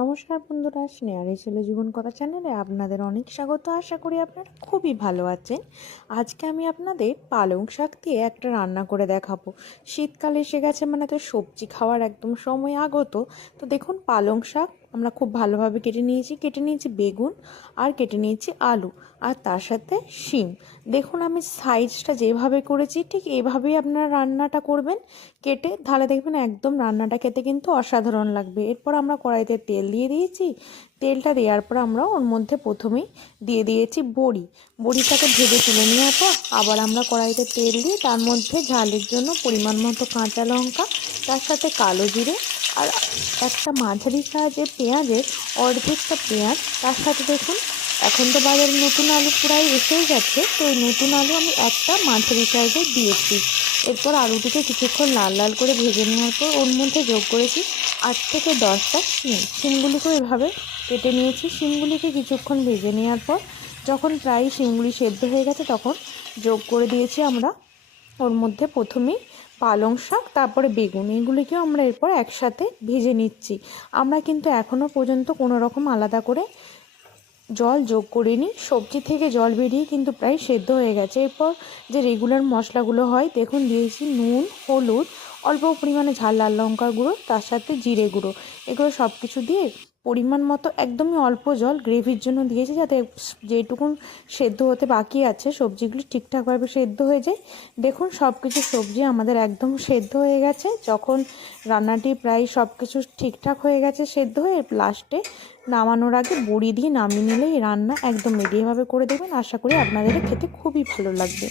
নমস্কার বন্ধুরা, স্নেহারি ছেলে জীবন কথা চ্যানেলে আপনাদের অনেক স্বাগত। আশা করি আপনারা খুবই ভালো আছেন। আজকে আমি আপনাদের পালং শাক দিয়ে একটা রান্না করে দেখাবো। শীতকালে এসে গেছে মানে তো সবজি খাওয়ার একদম সময় আগত। তো দেখুন, পালং শাক আমরা খুব ভালোভাবে কেটে নিয়েছি। কেটে নিয়েছি বেগুন আর কেটে নিয়েছি আলু আর তার সাথে শিম। দেখুন আমি সাইজটা যেভাবে করেছি, ঠিক এভাবেই আপনারা রান্নাটা করবেন। কেটে তাহলে দেখবেন একদম রান্নাটা খেতে কিন্তু অসাধারণ লাগবে। এরপর আমরা কড়াইতে তেল দিয়ে দিয়েছি। তেলটা দেওয়ার পর আমরা ওর মধ্যে প্রথমেই দিয়ে দিয়েছি বড়ি। বড়িটাকে ভেজে তুলে নেওয়ার পর আবার আমরা কড়াইতে তেল দিয়ে তার মধ্যে ঝালের জন্য পরিমাণ মতো কাঁচা লঙ্কা, তার সাথে কালো জিরে আর একটা মাঝারি সাহায্যে পেঁয়াজের অর্ধেকটা পেঁয়াজ, তার সাথে দেখুন, এখন তো বাজারে নতুন আলু প্রায় এসেই গেছে তো এই নতুন আলু আমি একটা মাঝারি সাইজে দিয়েছি। এরপর আলুটিকে কিছুক্ষণ লাল লাল করে ভেজে নেওয়ার পর ওর মধ্যে যোগ করেছি আট থেকে দশটা শিম। শিমগুলিকেও এভাবে কেটে নিয়েছি, শিমগুলিকে কিছুক্ষণ ভেজে নেওয়ার পর যখন প্রায় শিমগুলি সেদ্ধ হয়ে গেছে তখন যোগ করে দিয়েছি আমরা ওর মধ্যে প্রথমেই পালং শাক, তারপরে বেগুন। এগুলিকেও আমরা এরপর একসাথে ভেজে নিচ্ছি। আমরা কিন্তু এখনও পর্যন্ত কোনো রকম আলাদা করে জল যোগ করিনি। সবজি থেকে জল বেরিয়ে কিন্তু প্রায় সেদ্ধ হয়ে গেছে। এরপর যে রেগুলার মশলাগুলো হয়, দেখুন দিয়েছি নুন, হলুদ অল্প পরিমাণে ঝাল, লাল লঙ্কার গুঁড়ো, তার সাথে জিরে গুঁড়ো। এগুলো সব কিছু দিয়ে পরিমাণ মতো একদমই অল্প জল গ্রেভির জন্য দিয়েছি যাতে যেটুকুন সেদ্ধ হতে বাকি আছে, সবজিগুলি ঠিকঠাকভাবে সেদ্ধ হয়ে যায়। দেখুন সব কিছু সবজি আমাদের একদম সেদ্ধ হয়ে গেছে। যখন রান্নাটি প্রায় সব কিছু ঠিকঠাক হয়ে গেছে সেদ্ধ হয়ে, লাস্টে নামানোর আগে বড়ি দিয়ে নামিয়ে নিলেই রান্না একদম রেডি এভাবে করে দেবেন। আশা করি আপনাদের খেতে খুবই ভালো লাগবে।